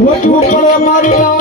વટવું પડે મારી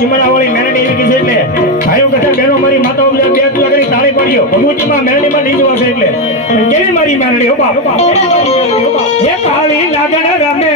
સીમણાવાળી મેરડી એવી છે એટલે ભાઈઓ કથા બહેનો મારી માતા ઉપજા બે તું આગળ તાળી પાડ્યો ભગવતીમાં મેરડીમાં નીચવા છે એટલે. કેવી મારી મેરડી હો બાપ? હે કાળી લાગણ રમે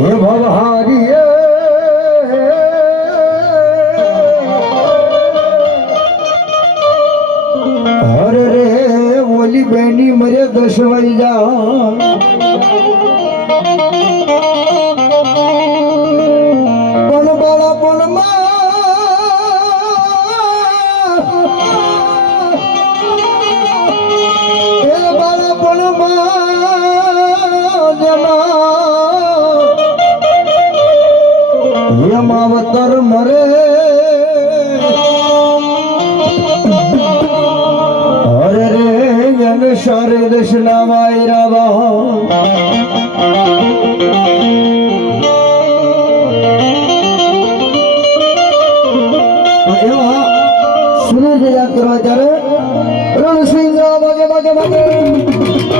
હે ભવહારીએ હર રે ઓલી બેની મરે દસવાઈ જા. সরে দেশলা মাইরা સુરજ યાદ કરવા ત્યારે રણ સિંહ ભાગે ભાગે ભાગે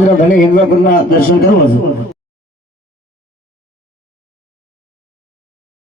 સમજીએ ભલે પીરની જો કે બાર ગુજરાત ઘણી હિન્દવા પીરના દર્શન કરવો છે